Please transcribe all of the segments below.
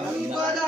Di 的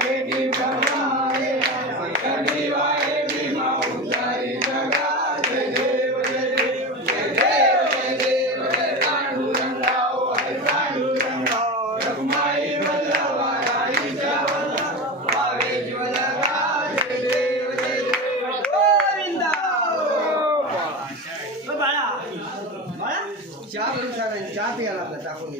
चहा करून चहा प्यायला आपला टाकून